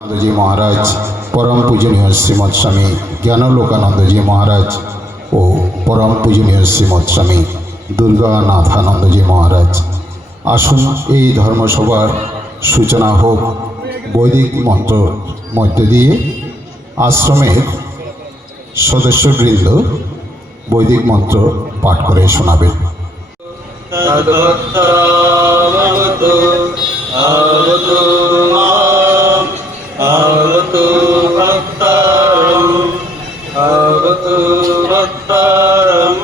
আনন্দজি মহারাজ, পরম পূজনীয় শ্রীমৎ স্বামী জ্ঞানলোকানন্দজি মহারাজ ও পরম পূজনীয় শ্রীমৎ স্বামী দুর্গানাথানন্দজি মহারাজ। আসুন এই ধর্মসভার সূচনা হোক, বৈদিক মন্ত্র মধ্য দিয়ে আশ্রমের সদস্যবৃন্দ বৈদিক মন্ত্র পাঠ করে শোনাবেন। भक्तारम्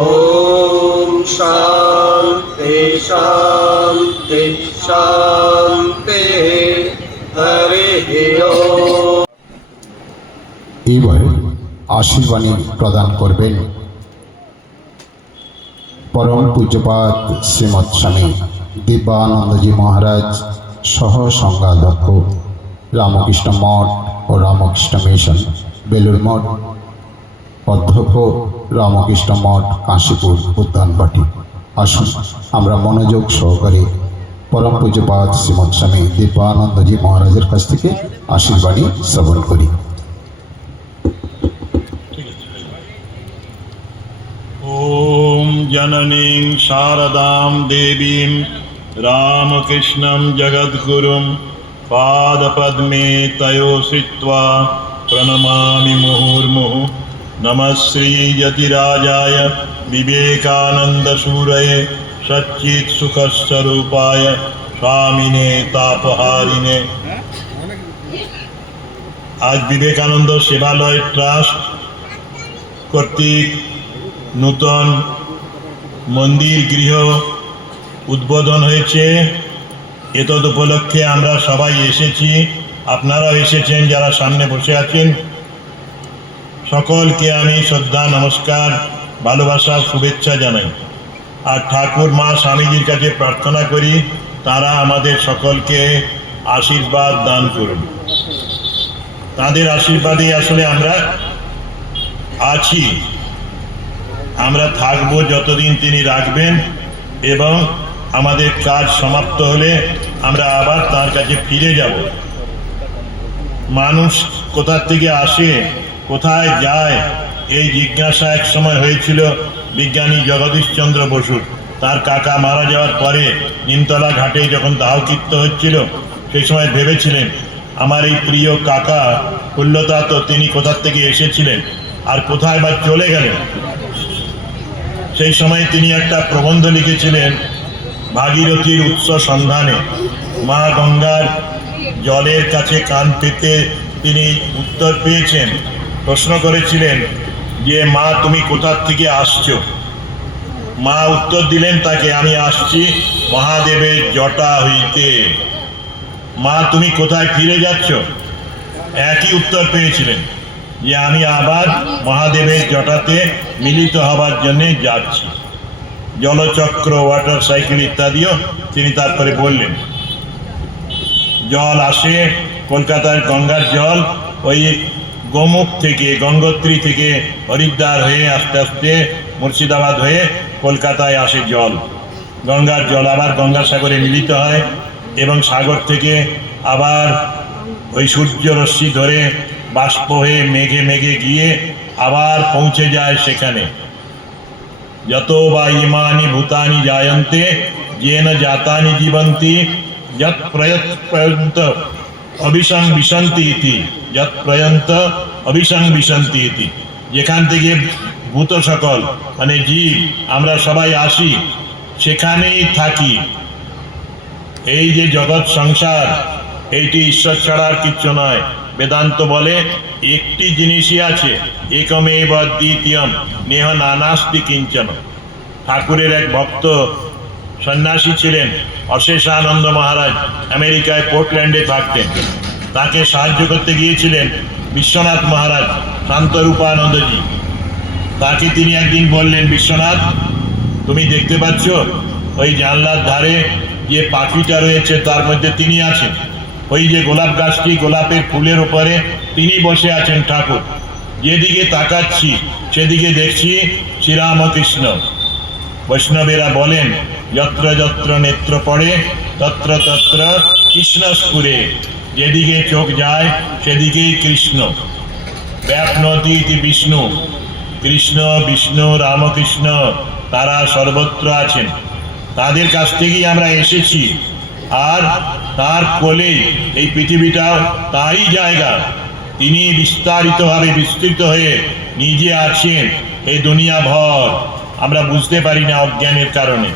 ॐ शान्ति शान्ति शान्तिः हरिः ओम् এইবার আশীর্বাণী প্রদান করবেন পরম পূজ্যপাত শ্রীমৎ স্বামী দিব্যানন্দজি মহারাজ সহ সংঘাধ্যক্ষ রামকৃষ্ণ মঠ ও রামকৃষ্ণ মিশন বেলুর মঠ অধ্যক্ষ রামকৃষ্ণ মঠ, কাশীপুর, উদ্যানবাটি। আসুন, আমরা মনোযোগ সহকারে পরম পূজ্যপাত শ্রীমৎ স্বামী দীপানন্দজি মহারাজের কাছ থেকে আশীর্বাণী শ্রবণ করি। ওম জননীং শারদাম দেবীম রামকৃষ্ণম জগদ্গুরুম পাদপদ্মে তয়োষিত্বা প্রণমামি মুহুর্মুহু। मुहुर्मुहुः नमः श्रीयतिराजाय विवेकानन्दसूरये सच्चित्सुखस्वरूपाय स्वामिने तापहारिणे আজ বিবেকানন্দ সেবালয় ট্রাস্ট কর্তৃক নূতন মন্দির গৃহ উদ্বোধন হয়েছে এতদ উপলক্ষে আমরা সবাই এসেছি আপনারাও এসেছেন যারা সামনে বসে আছেন সকলকে আমি শ্রদ্ধা, নমস্কার, ভালোবাসা, শুভেচ্ছা জানাই। আর ঠাকুর মা স্বামীজির কাছে প্রার্থনা করি, তারা আমাদের সকলকে আশীর্বাদ দান করুন। তাদের আশীর্বাদে আসলে আমরা আছি। আমরা থাকব যতদিন তিনি রাখবেন এবং আমাদের কাজ সমাপ্ত হলে আমরা আবার তার কাছে ফিরে যাব। মানুষ কোথা থেকে আসে কোথায় যায়? এই জিজ্ঞাসা এক সময় হয়েছিল বিজ্ঞানী জগদীশচন্দ্র বসুর। তার কাকা মারা যাওয়ার পরে নিমতলা ঘাটে যখন দাহকীর্ত হচ্ছিল, সেই সময় ভেবেছিলেন, আমার এই প্রিয় কাকা কুল্লতা তো তিনি কোথা থেকে এসেছিলেন? আর কোথায় বা চলে গেলেন? সেই সময় তিনি একটা প্রবন্ধ লিখেছিলেন ভাগীরথীর উৎস সন্ধানে, মা গঙ্গার জলের কাছে কান পেতে তিনি উত্তর পেয়েছেন। প্রশ্ন করেছিলেন যে, মা, তুমি কোথার থেকে আসছো? মা উত্তর দিলেন তাকে, আমি আসছি মহাদেবের জটা হইতে। মা, তুমি কোথায় ফিরে যাচ্ছ? একই উত্তর পেয়েছিলেন যে, আমি আবার মহাদেবের জটাতে মিলিত হবার জন্য যাচ্ছি। জলচক্র, ওয়াটার সাইকেল ইত্যাদিও তিনি তারপরে বললেন। জল আসে কলকাতার গঙ্গার জল, ওই গোমুখ থেকে, গঙ্গোত্রী থেকে হরিদ্বার হয়ে আস্তে আস্তে মুর্শিদাবাদ হয়ে কলকাতায় আসে জল। গঙ্গার জল আবার গঙ্গাসাগরে মিলিত হয় এবং সাগর থেকে আবার ওই সূর্য রশ্মি ধরে বাষ্প হয়ে মেঘে মেঘে গিয়ে আবার পৌঁছে যায় সেখানে। যত বা ইমানি ভূতানি জায়ন্তে, যেন জাতানি জীবন্তি, যৎ প্রয়ত প্রয়ন্ত অভিসং বিশন্তি ইতি। যৎ প্রয়ন্ত অভিসং বিশন্তি ইতি। যেখান থেকে ভূত সকল মানে জীব, আমরা সবাই আসি, সেখানেই থাকি। এই যে জগৎ সংসার, এইটি ঈশ্বর ছাড়া আর কিচ্ছু নয়। বেদান্ত বলে, একটি জিনিসই আছে, একমেব দ্বিতীয়ম নেহ নানাস্তি কিঞ্চন। ঠাকুরের এক ভক্ত সন্ন্যাসী ছিলেন, অশেষানন্দ মহারাজ, আমেরিকায় পোর্টল্যান্ডে থাকতেন। তাকে সাহায্য করতে গিয়েছিলেন বিশ্বনাথ মহারাজ শান্তরূপানন্দজি তাকে তিনি একদিন বললেন, বিশ্বনাথ, তুমি দেখতে পাচ্ছ? ওই জানলার ধারে যে পাখিটা রয়েছে, তার মধ্যে তিনি আছেন। ওই যে গোলাপ গাছটি গোলাপের ফুলের ওপরে তিনি বসে আছেন ঠাকুর। যেদিকে তাকাচ্ছি, সেদিকে দেখছি শ্রীরামকৃষ্ণ। বৈষ্ণবেরা বলেন, যত্র যত্র নেত্র পড়ে, তত্র তত্র কৃষ্ণ স্ফুরে যেদিকে চোখ যায়, সেদিকেই কৃষ্ণ। ব্যাপনতি ইতি বিষ্ণু। কৃষ্ণ, বিষ্ণু, রামকৃষ্ণ, তারা সর্বত্র আছেন। তাদের কাছ থেকেই আমরা এসেছি। আর তার কোলেই এই পৃথিবীটা, তারই জায়গা। তিনি বিস্তারিতভাবে বিস্তৃত হয়ে নিজে আছেন এই দুনিয়া ভর। আমরা বুঝতে পারি না অজ্ঞানের কারণে।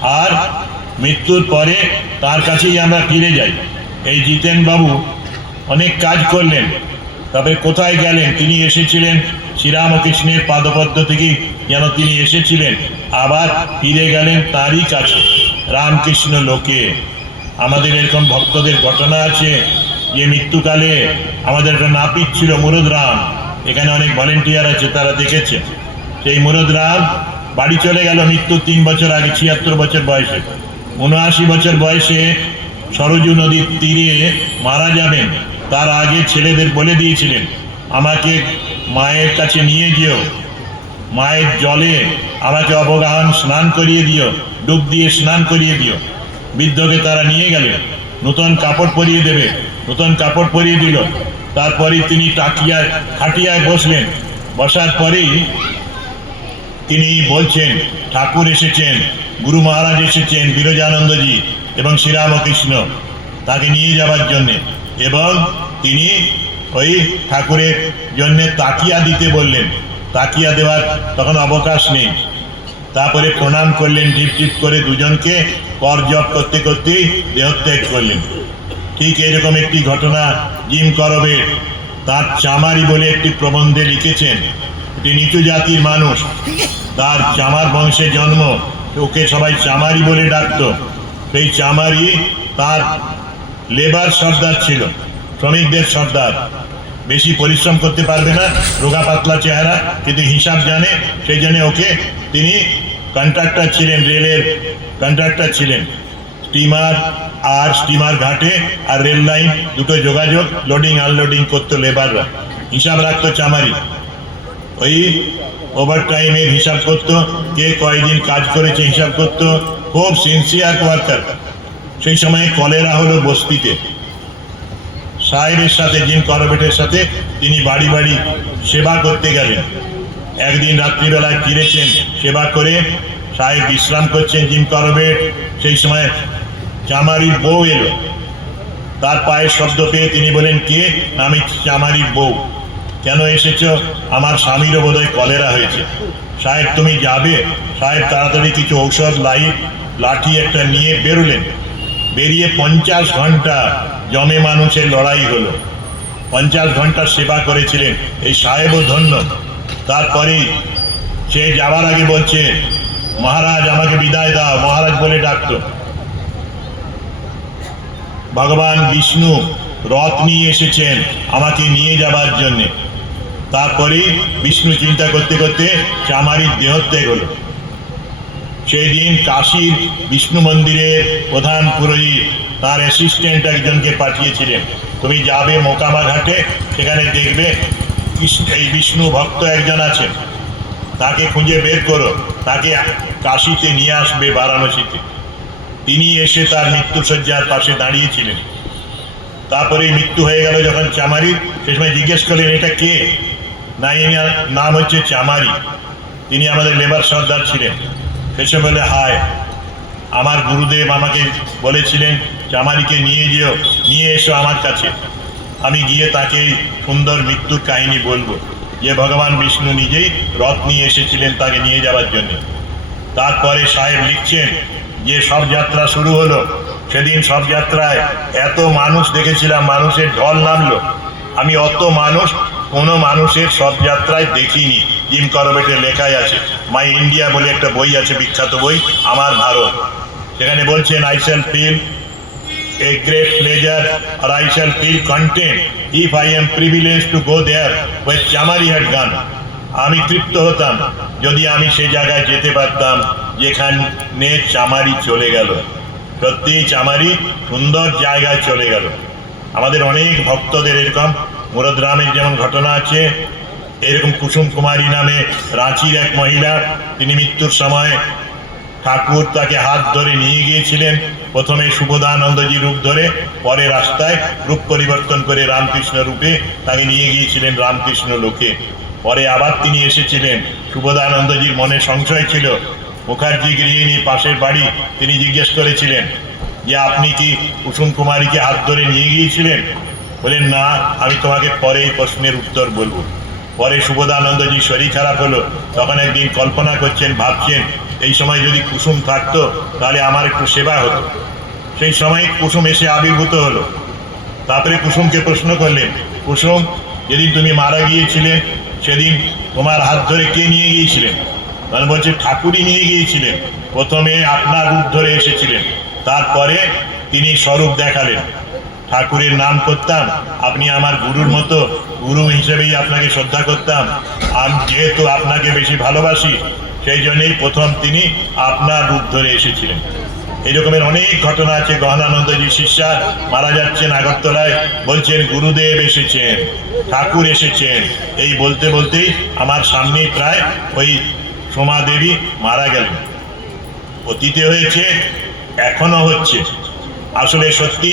আর মৃত্যুর পরে তার কাছেই আমরা ফিরে যাই। এই জিতেন বাবু অনেক কাজ করলেন, তবে কোথায় গেলেন? তিনি এসেছিলেন শ্রীরামকৃষ্ণের পাদপদ্ম থেকে যেন তিনি এসেছিলেন, আবার ফিরে গেলেন তারই কাছে, রামকৃষ্ণ লোকে। আমাদের এরকম ভক্তদের ঘটনা আছে যে মৃত্যুকালে আমাদের একটা নাপিত ছিল মুরুদরাম, এখানে অনেক ভলেন্টিয়ার আছে, তারা দেখেছে। সেই মুরুদরাম বাড়ি চলে গেল মৃত্যু তিন বছর আগে, ছিয়াত্তর বছর বয়সে। উনআশি বছর বয়সে সরজু নদীর তীরে মারা যাবেন। তার আগে ছেলেদের বলে দিয়েছিলেন, আমাকে মায়ের কাছে নিয়ে যেও। মায়ের জলে আমাকে অবগাহন স্নান করিয়ে দিও, ডুব দিয়ে স্নান করিয়ে দিও। বৃদ্ধকে তারা নিয়ে গেলেন। নতুন কাপড় পরিয়ে দেবে, নতুন কাপড় পরিয়ে দিল। তারপরে তিনি টাকিয়ায়, খাটিয়ায় বসলেন। বসার পরেই তিনি বলছেন, ঠাকুর এসেছেন, গুরু মহারাজ এসেছেন, বিরজানন্দজি। এবং শ্রীরামকৃষ্ণ তাকে নিয়ে যাবার জন্যে। এবং তিনি ওই ঠাকুরের জন্যে তাকিয়া দিতে বললেন। তাকিয়া দেওয়ার তখন অবকাশ নেই। তারপরে প্রণাম করলেন টিপ টিপ করে দুজনকে কর জপ করতে করতেই দেহত্যাগ করলেন। ঠিক এরকম একটি ঘটনা জিম করবে, তার চামারি বলে একটি প্রবন্ধে লিখেছেন। এটি নিচু জাতির মানুষ, তার চামার বংশে জন্ম, ওকে সবাই চামারি বলে ডাকতো। সেই চামারি তার লেবার সর্দার ছিল, শ্রমিকদের সর্দার। বেশি পরিশ্রম করতে পারবে না, রোগা পাতলা চেহারা, কিন্তু হিসাব জানে, সেই জন্য ওকে তিনি কন্ট্রাক্টর ছিলেন, রেলের কন্ট্রাক্টর ছিলেন। স্টিমার আর স্টিমার ঘাটে আর রেল লাইন দুটো যোগাযোগ লোডিং আনলোডিং করতো লেবাররা হিসাব রাখতো চামারি। ওই ওভার টাইমের হিসাব করতো, কে কয়দিন কাজ করেছে হিসাব করতো খুব সিনসিয়ার ওয়ার্কার সেই সময় কলেরা হলো বস্তিতে। সাহেবের সাথে, জিম করবেটের সাথে তিনি বাড়ি বাড়ি সেবা করতে গেলেন। একদিন রাত্রিবেলায় ফিরেছেন, সেবা করে সাহেব বিশ্রাম করছেন জিম করবেট। সেই সময় চামারির বউ এলো। তার পায়ের শব্দ পেয়ে তিনি বলেন কে? আমি চামারির বউ। কেন এসেছ? আমার স্বামীরও বোধহয় কলেরা হয়েছে। সাহেব, তুমি যাবে? সাহেব, তাড়াতাড়ি কিছু ঔষধ লাইট লাঠি একটা নিয়ে বেরোলেন। বেরিয়ে পঞ্চাশ ঘণ্টা জমে মানুষের লড়াই হলো। পঞ্চাশ ঘণ্টা সেবা করেছিলেন এই সাহেবও ধন্য। তারপরেই সে যাওয়ার আগে বলছে, মহারাজ, আমাকে বিদায় দাও। মহারাজ বলে ডাকতো। ভগবান বিষ্ণু রথ নিয়ে এসেছেন আমাকে নিয়ে যাবার জন্যে। তারপরে বিষ্ণু চিন্তা করতে করতে চামারির দেহত্যাগ হলো। সেই দিন কাশীর বিষ্ণু মন্দিরের প্রধান পুরোহিত তার অ্যাসিস্ট্যান্ট একজনকে পাঠিয়েছিলেন, তুমি যাবে মোকামা ঘাটে, সেখানে দেখবে এই বিষ্ণু ভক্ত একজন আছেন। তাকে খুঁজে বের করো, তাকে কাশিতে নিয়ে আসবে বারাণসীতে। তিনি এসে তার মৃত্যুসজ্জার পাশে দাঁড়িয়েছিলেন। তারপরে মৃত্যু হয়ে গেল যখন চামারির সে সময় জিজ্ঞেস করলেন, এটা কে? না নাম হচ্ছে চামারি। তিনি আমাদের লেবার সর্দার ছিলেন। সে বলে, হায়, আমার গুরুদেব আমাকে বলেছিলেন চামারিকে নিয়ে যেও, নিয়ে এসো আমার কাছে। আমি গিয়ে তাকে সুন্দর মৃত্যুর কাহিনী বলব। যে ভগবান বিষ্ণু নিজেই রথ নিয়ে এসেছিলেন তাকে নিয়ে যাওয়ার জন্য। তারপরে সাহেব লিখছেন, যে সব যাত্রা শুরু হলো, সেদিন সব যাত্রায় এত মানুষ দেখেছিলাম, মানুষের ঢল নামলো। আমি অত মানুষ কোনো মানুষের সব যাত্রায় দেখিনি। জিম করবেটের লেখাই আছে। মাই ইন্ডিয়া বলে একটা বই আছে, বিখ্যাত বই, আমার ভারত। সেখানে বলছেন I shall feel a great pleasure or I shall feel content if I am privileged to go there where Chamari had gone. আমি তৃপ্ত হতাম যদি আমি সেই জায়গায় যেতে পারতাম যেখানে চামারি চলে গেল। সত্যি চামারি সুন্দর জায়গায় চলে গেল। আমাদের অনেক ভক্তদের এরকম মুরদরামের যেমন ঘটনা আছে, এরকম কুসুম কুমারী নামে রাঁচির এক মহিলা, তিনি মৃত্যুর সময় ঠাকুর তাকে হাত ধরে নিয়ে গিয়েছিলেন, প্রথমে শুভদানন্দজি রূপ ধরে, পরে রাস্তায় রূপ পরিবর্তন করে রামকৃষ্ণ রূপে তাকে নিয়ে গিয়েছিলেন রামকৃষ্ণ লোকে। পরে আবার তিনি এসেছিলেন শুভদানন্দজির মনে সংশয় ছিল। মুখার্জি গৃহিণী পাশের বাড়ি তিনি জিজ্ঞেস করেছিলেন, যে আপনি কি কুসুম কুমারীকে হাত ধরে নিয়ে গিয়েছিলেন? বলেন, না, আমি তোমাকে পরে এই প্রশ্নের উত্তর বলব। পরে শুভদানন্দজি শরীর খারাপ হলো। তখন একদিন কল্পনা করছেন, ভাবছেন, এই সময় যদি কুসুম থাকতো, তাহলে আমার একটু সেবা হতো। সেই সময় কুসুম এসে আবির্ভূত হলো। তারপরে কুসুমকে প্রশ্ন করলেন, কুসুম, যেদিন তুমি মারা গিয়েছিলে, সেদিন তোমার হাত ধরে কে নিয়ে গিয়েছিলেন? মানে বলছে, ঠাকুরই নিয়ে গিয়েছিলেন। প্রথমে আপনার রূপ ধরে এসেছিলেন। তারপরে তিনি স্বরূপ দেখালেন। ঠাকুরের নাম করতাম। আপনি আমার গুরুর মতো গুরু হিসেবেই আপনাকে শ্রদ্ধা করতাম। আমি যেহেতু আপনাকে বেশি ভালোবাসি, সেই জন্যই প্রথম তিনি আপনার রূপ ধরে এসেছিলেন। এই রকমের অনেক ঘটনা আছে। গহনানন্দজি শিষ্যা মারা যাচ্ছেন আগরতলায়, বলছেন, গুরুদেব এসেছেন, ঠাকুর এসেছেন। এই বলতে বলতেই আমার সামনে প্রায় ওই সোমা দেবী মারা গেলেন। অতীতে হয়েছে এখনও হচ্ছে। আসলে সত্যি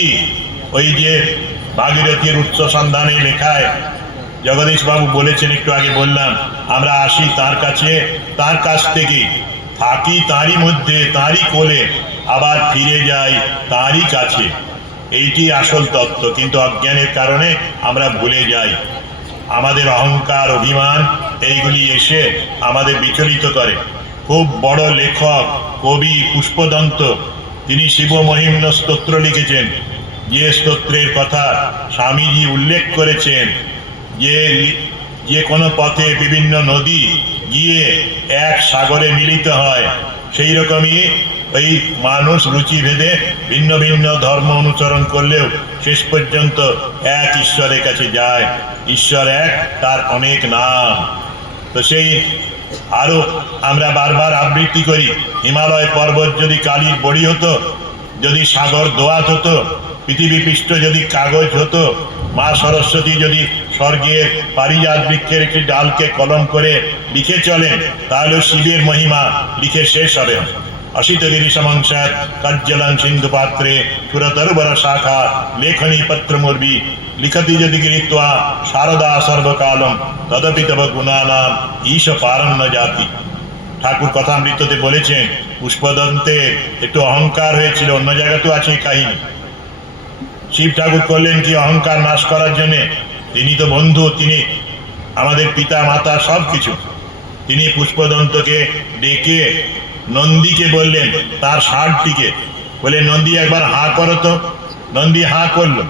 ওই যে ভাগীরথীর উচ্চ সন্ধানে লেখায় জগদীশ বাবু বলেছেন, একটু আগে বললাম, আমরা আসি তার কাছে, তার কাছ থেকে। থাকি তারই মধ্যে, তারই কোলে, আবার ফিরে যাই তারই কাছে। এইটি আসল তত্ত্ব, কিন্তু অজ্ঞানের কারণে আমরা ভুলে যাই। আমাদের অহংকার, অভিমান, এইগুলি এসে আমাদের বিচলিত করে। খুব বড় লেখক, কবি, পুষ্পদন্ত, তিনি শিব মহিম্ন স্তোত্র লিখেছেন। যে স্তোত্রের কথা স্বামীজি উল্লেখ করেছেন, যে যে কোনো পথে বিভিন্ন নদী গিয়ে এক সাগরে মিলিত হয়, সেই রকমই এই মানুষ রুচি ভেদে ভিন্ন ভিন্ন ধর্ম অনুসরণ করলেও শেষ পর্যন্ত এক ঈশ্বরের কাছে যায়। ঈশ্বর এক, তার অনেক নাম। তো সেই আরও আমরা বারবার আবৃত্তি করি, হিমালয় পর্বত যদি কালির বড়ি হতো, যদি সাগর দোয়াত হতো পৃথিবী পৃষ্ঠ যদি কাগজ হতো, মা সরস্বতী যদি স্বর্গের পারিজাত বৃক্ষের একটি ডালকে কলম করে লিখে চলেন, তাহলে শিবের মহিমা লিখে শেষ হবে না। অসিতগিরি সমংসাত কাজ্জলং সিন্ধু পাত্রে সুরতরুবর শাখা লেখনী পত্রমূর্বি লিখতি যদি গৃহীত্বা শারদা সর্বকালম, তদপি তব গুণানাম ঈশ পারম জাতি ঠাকুর কথামৃততে বলেছেন, পুষ্পদন্তে একটু অহংকার হয়েছিল, অন্য জায়গাতেও আছে কাহিনী শিব ঠাকুর করলেন কি অহংকার নাশ করার জন্য? তিনি তো বন্ধু, তিনি আমাদের পিতা, মাতা সব কিছু তিনি পুষ্পদন্তকে ডেকে নন্দীকে বললেন, তার ষাঁড়টিকে। বলে নন্দী, একবার হাঁ করো তো। নন্দী হাঁ করল।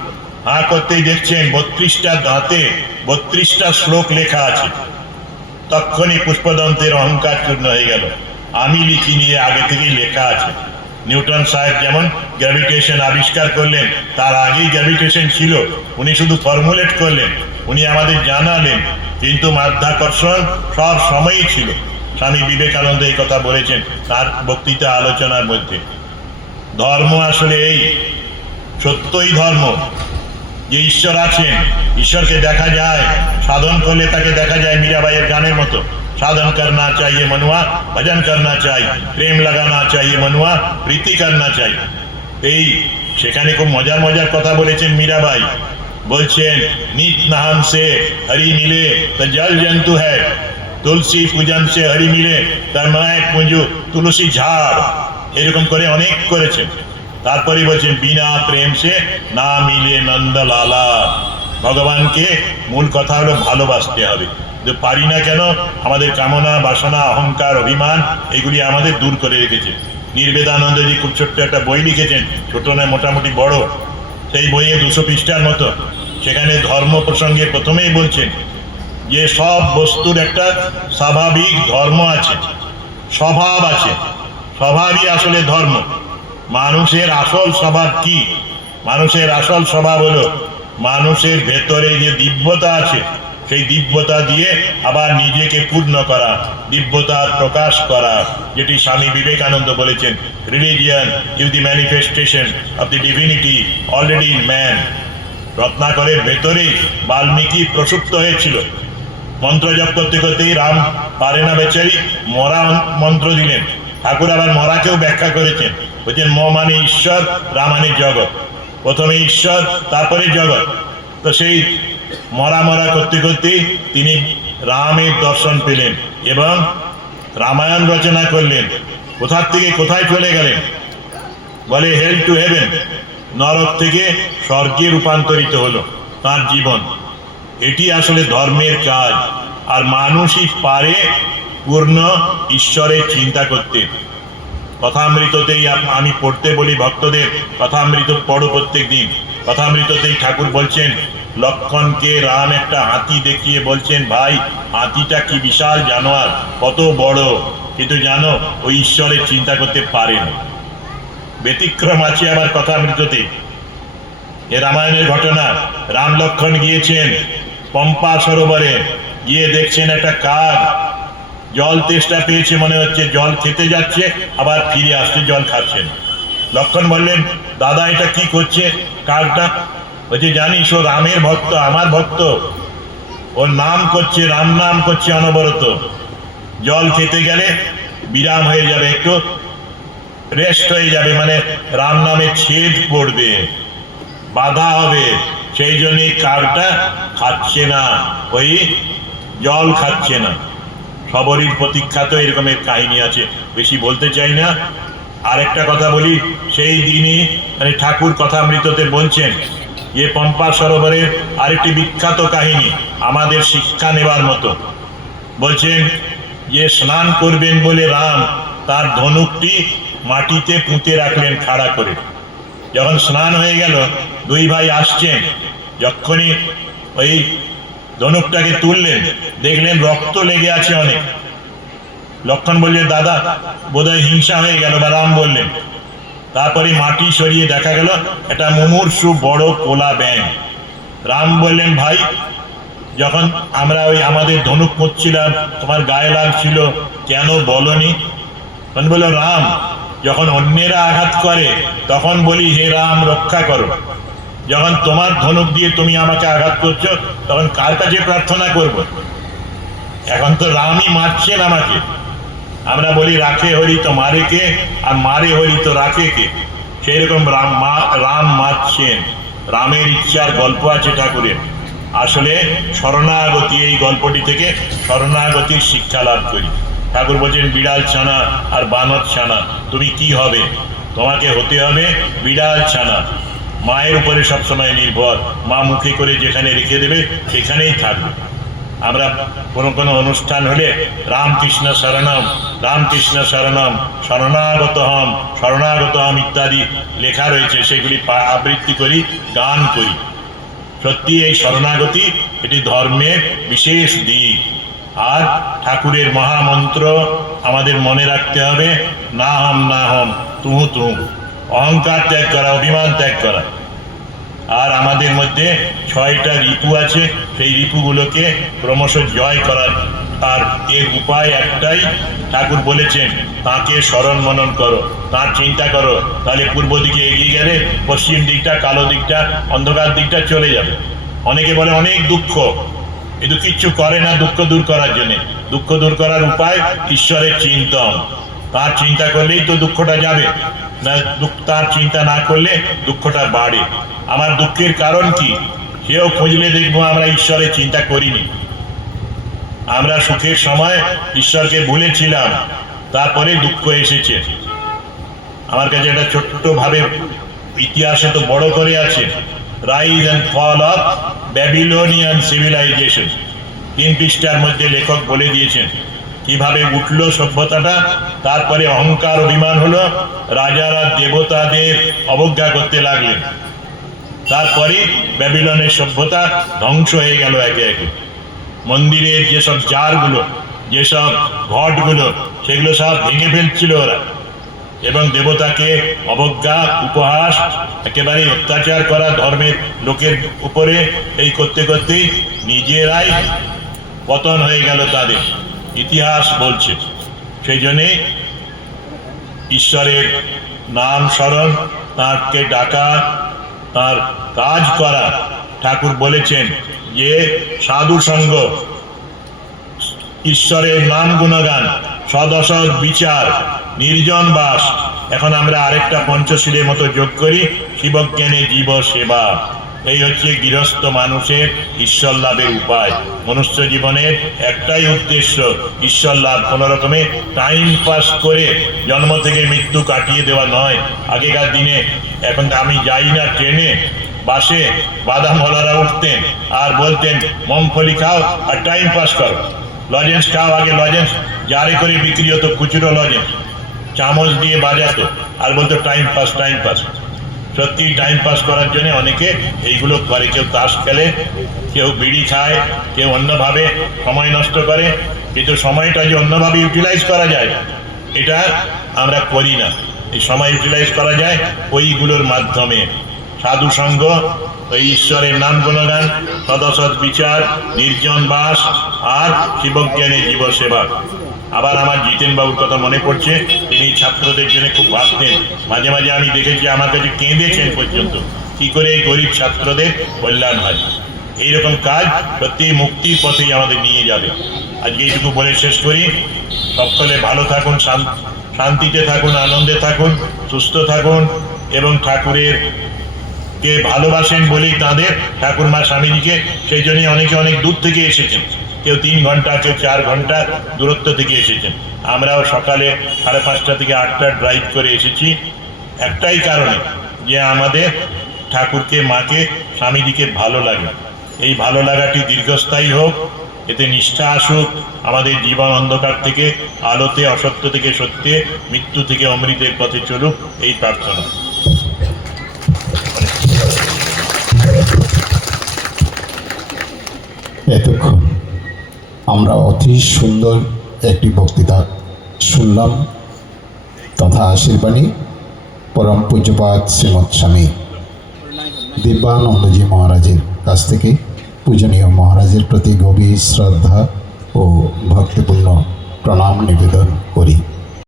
হাঁ করতেই দেখছেন বত্রিশটা দাঁতে বত্রিশটা শ্লোক লেখা আছে। তখনই পুষ্পদন্তের অহংকার চূর্ণ হয়ে গেল। আমি লিখি নিয়ে আগে থেকেই লেখা আছে। নিউটন সাহেব যেমন গ্র্যাভিটেশন আবিষ্কার করলেন, তার আগেই গ্র্যাভিটেশন ছিল। উনি শুধু ফর্মুলেট করলেন, উনি আমাদের জানালেন, কিন্তু মাধ্যাকর্ষণ সব সময়ই ছিল। স্বামী বিবেকানন্দ এই কথা বলেছেন তার বক্তৃতা আলোচনার মধ্যে। ধর্ম আসলে এই, সত্যই ধর্ম। যে ঈশ্বর আছেন, ঈশ্বরকে দেখা যায়, সাধন করলে তাকে দেখা যায় মীরাবাইয়ের গানের মতো। সাধন করনা চাইয়ে মনুয়া ভজন করনা চাই প্রেম লাগানা চাইয়ে মনুয়া প্রীতি করনা চাই এই সেখানে খুব মজার মজার কথা বলেছেন মীরাবাই বলছেন, নিত নাহান সে হরি মিলে, তো জল জন্তু হ্যায়। তুলসী পূজন সে হরি মিলে তার মায়ের পুজো তুলসী ঝাড়। এরকম করে অনেক করেছেন। তারপরে বলছেন, বিনা প্রেম সে না মিলে নন্দলালা। ভগবানকে মূল কথা হলো ভালোবাসতে হবে। যে পারি না কেন, আমাদের কামনা, বাসনা, অহংকার, অভিমান, এগুলি আমাদের দূর করে রেখেছে। নির্বেদানন্দজি খুব ছোট্ট একটা বই লিখেছেন, ছোট নয় মোটামুটি বড়। সেই বইয়ে দুশো পৃষ্ঠার মতো। সেখানে ধর্ম প্রসঙ্গে প্রথমেই বলছেন যে সব বস্তুর একটা স্বাভাবিক ধর্ম আছে। স্বভাব আছে। স্বভাবই আসলে ধর্ম। মানুষের আসল স্বভাব কি? মানুষের আসল স্বভাব হলো মানুষের ভেতরে যে দিব্যতা আছে, সেই দিব্যতা দিয়ে আবার নিজেকে পূর্ণ করা দিব্যতার প্রকাশ করা, যেটি স্বামী বিবেকানন্দ বলেছেন religion is the manifestation of the divinity already in man রত্নাকরের ভেতরে বাল্মীকি প্রসুপ্ত হয়েছিল। মন্ত্র জপ করতে করতেই রাম পারে না বেচারি মরা মন্ত্র দিলেন। ঠাকুর আবার মরাকেও ব্যাখ্যা করেছেন। বলছেন, ম মানে ঈশ্বর, রা মানে জগৎ। প্রথমে ঈশ্বর, তারপরে জগৎ। তো সেই মরা মরা করতে করতে তিনি রামের দর্শন পেলেন এবং রামায়ণ রচনা করলেন। কোথার থেকে কোথায় চলে গেলেন? বলে হেল টু হেভেন নরক থেকে স্বর্গে রূপান্তরিত হলো তার জীবন। এটি আসলে ধর্মের কাজ। আর মানুষই পারে পূর্ণ ঈশ্বরের চিন্তা করতে। কথামৃততেই আমি পড়তে বলি ভক্তদের, কথামৃত পড়ো প্রত্যেক দিন। কথামৃততেই ঠাকুর বলছেন লক্ষণকে রাম একটা হাতি দেখিয়ে বলছেন, ভাই, হাতিটা কি বিশাল জানোয়ার, কত বড়? কিন্তু জানো ওই ঈশ্বরের চিন্তা করতে পারে না। ব্যতিক্রম আছে আবার কথামৃততে। এ রামায়ণের ঘটনা রাম লক্ষণ গিয়েছেন পম্পা সরোবরে, গিয়ে দেখছেন একটা কাক জল তেষ্টা পেয়েছে মনে হচ্ছে, জল খেতে যাচ্ছে, আবার ফিরে আসছে, জল খাচ্ছেন লক্ষণ বললেন, দাদা, এটা কি করছে? কাকটা বলছে, জানিস, ও রামের ভক্ত, আমার ভক্ত। ওর নাম করছে, রাম নাম করছে অনবরত। জল খেতে গেলে বিরাম হয়ে যাবে, একটু রেস্ট হয়ে যাবে মানে রাম নামে ছেদ পড়বে। বাধা হবে, সেই জন্য কাকটা খাচ্ছে না, ওই জল খাচ্ছে না। সবরই প্রতীক্ষাত এরকমের কাহিনী আছে। বেশি বলতে চাই না। আরেকটা কথা বলি, সেই দিনই মানে ঠাকুর কথামৃততে বলছেন যে পম্পা সরোবরের আরেকটি বিখ্যাত কাহিনী, আমাদের শিক্ষা নেবার মতো। বলছেন যে স্নান করবেন বলে রাম তার ধনুকটি মাটিতে পুঁতে রাখলেন খাড়া করে। যখন স্নান হয়ে গেল, দুই ভাই আসছেন যখনই ওই ধনুকটাকে তুললেন, দেখলেন রক্ত লেগে আছে অনেক। লক্ষণ বললেন, দাদা, বোধহয় হিংসা হয়ে গেল বা রাম বললেন। তারপরে মাটি সরিয়ে দেখা গেল, একটা মুমূর্ষু বড় কোলা ব্যাং রাম বললেন, ভাই, যখন আমরা ওই আমাদের ধনুক করছিলাম তোমার গায়ে লাগছিল, কেন বলনি? তখন বলল, রাম, যখন অন্যেরা আঘাত করে, তখন বলি, হে রাম, রক্ষা করো। যখন তোমার ধনুক দিয়ে তুমি আমাকে আঘাত করছ, তখন কার কাছে প্রার্থনা করব? এখন তো রামই মারছেন আমাকে। আমরা বলি, রাখে হরি তো মারে কে? আর মারে হরি তো রাখে কে? সেই রকম রাম মা- রাম মারছেন। রামের ইচ্ছার গল্প আছে ঠাকুরের। আসলে শরণাগতি, এই গল্পটি থেকে শরণাগতির শিক্ষা লাভ করি। ঠাকুর বলছেন, বিড়াল ছানা আর বানর ছানা, তুমি কি হবে? তোমাকে হতে হবে বিড়াল ছানা। মায়ের উপরে সবসময় নির্ভর। মা মুখে করে যেখানে রেখে দেবে, সেখানেই থাকবে। আমরা কোনো কোনো অনুষ্ঠান হলে রামকৃষ্ণ শরণম রামকৃষ্ণ শরণম, শরণাগত হম শরণাগত হম ইত্যাদি লেখা রয়েছে, সেগুলি আবৃত্তি করি, গান করি। সত্যি এই শরণাগতি এটি ধর্মের বিশেষ দিক। আর ঠাকুরের মহামন্ত্র আমাদের মনে রাখতে হবে, না হম না হম, তুহু তুহু। অহংকার ত্যাগ করা, অভিমান ত্যাগ করা। আর আমাদের মধ্যে ছয়টা ঋতু আছে, সেই ঋতুগুলোকে ক্রমশ জয় করার আর এর উপায় একটাই। ঠাকুর বলেছেন, তাকে স্মরণ মনন করো, তার চিন্তা করো, তাহলে পূর্ব দিকে এগিয়ে গেলে পশ্চিম দিকটা, কালো দিকটা, অন্ধকার দিকটা চলে যাবে। অনেকে বলে অনেক দুঃখ। কিন্তু কিচ্ছু করে না দুঃখ দূর করার জন্য। দুঃখ দূর করার উপায় ঈশ্বরের চিন্তন। তার চিন্তা করলেই তো দুঃখটা যাবে। তার চিন্তা না করলে দুঃখটা বাড়ে। আমার দুঃখের কারণ কি? সেও খুঁজলে দেখব আমরা ঈশ্বরের চিন্তা করিনি। আমরা সুখের সময় ঈশ্বরকে ভুলেছিলাম, তারপরে দুঃখ এসেছে। আমার কাছে একটা ছোট্ট ভাবে ইতিহাসে তো বড় করে আছে। Rise and fall of Babylonian civilization তিন পৃষ্ঠার মধ্যে লেখক বলে দিয়েছেন কীভাবে উঠল সভ্যতাটা? তারপরে অহংকার অভিমান হলো, রাজারা দেবতাদের অবজ্ঞা করতে লাগলেন। তারপরে ব্যাবিলনের সভ্যতা ধ্বংস হয়ে গেল একে একে। মন্দিরের যেসব জারগুলো, যেসব ঘটগুলো, সেগুলো সব ভেঙে ফেলছিল ওরা। এবং দেবতাকে অবজ্ঞা, উপহাস, একেবারে অত্যাচার করা ধর্মের লোকের উপরে এই করতে করতেই নিজেরাই পতন হয়ে গেল তাদের। ইতিহাস বলছে। সেই জন্যে ঈশ্বরের নাম স্মরণ তাঁকে ডাকা, তার কাজ করা ঠাকুর বলেছেন যে সাধু সঙ্গ, ঈশ্বরের নাম গুণগান সদসৎ বিচার, নির্জন বাস। এখন আমরা আরেকটা পঞ্চশীলের মতো যোগ করি, শিবজ্ঞানে জীব সেবা। এই হচ্ছে গৃহস্থ মানুষের ঈশ্বর লাভের উপায়। মনুষ্য জীবনের একটাই উদ্দেশ্য ঈশ্বর লাভ। কোনো রকমে টাইম পাস করে জন্ম থেকে মৃত্যু কাটিয়ে দেওয়া নয়। আগেকার দিনে এখন আমি যাই না ট্রেনে, বাসে, বাদাম হলারা উঠতেন আর বলতেন মমফলি খাও আর টাইম পাস করো। লজেন্স খাও আগে লজেন্স জারে করে বিক্রি হতো খুচরো লজেন্স চামচ দিয়ে বাজাতো, আর বলতো টাইম পাস টাইম পাস সত্যি টাইম পাস করার জন্য অনেকে এইগুলো করে। কেউ তাস খেলে, কেউ বিড়ি খায়, কেউ অন্যভাবে সময় নষ্ট করে। কিন্তু সময়টা যে অন্যভাবে ইউটিলাইজ করা যায়, এটা আমরা করি না। এই সময় ইউটিলাইজ করা যায় ওইগুলোর মাধ্যমে। সাধু সঙ্গ, ওই ঈশ্বরের নাম গুণগান, সদসৎ বিচার, নির্জন বাস, আর শিবজ্ঞানী জীব সেবা আবার আমার জিতেন বাবুর কথা মনে পড়ছে তিনি ছাত্রদের জন্য খুব ভাবতেন। মাঝে মাঝে আমি দেখেছি আমার কাছে কেঁদেছেন পর্যন্ত। কি করে এই গরিব ছাত্রদের কল্যাণ হয়? এইরকম কাজ সত্যি মুক্তির পথেই আমাদের নিয়ে যাবে। আজকে এইটুকু বলে শেষ করি। সকলে ভালো থাকুন শান্তিতে থাকুন, আনন্দে থাকুন, সুস্থ থাকুন এবং ঠাকুরের কে ভালোবাসেন বলেই তাঁদের ঠাকুর মা স্বামীজিকে, সেই জন্যই অনেকে অনেক দূর থেকে এসেছেন। কেউ তিন ঘণ্টা, কেউ চার ঘণ্টা দূরত্ব থেকে এসেছেন। আমরাও সকালে সাড়ে পাঁচটা থেকে আটটা ড্রাইভ করে এসেছি। একটাই কারণে যে আমাদের ঠাকুরকে, মাকে, স্বামীজিকে ভালো লাগে। এই ভালো লাগাটি দীর্ঘস্থায়ী হোক, এতে নিষ্ঠা আসুক, আমাদের জীবন অন্ধকার থেকে, আলোতে, অসত্য থেকে সত্যে, মৃত্যু থেকে অমৃতের পথে চলুক, এই প্রার্থনা। এতক্ষণ আমরা অতি সুন্দর একটি বক্তৃতা শুনলাম। তথা আশীর্বাণী পরম পূজ্যপাত শ্রীমৎ স্বামী দিব্যানন্দজি মহারাজের কাছ থেকে পূজনীয় মহারাজের প্রতি গভীর শ্রদ্ধা ও ভক্তিপূর্ণ প্রণাম নিবেদন করি।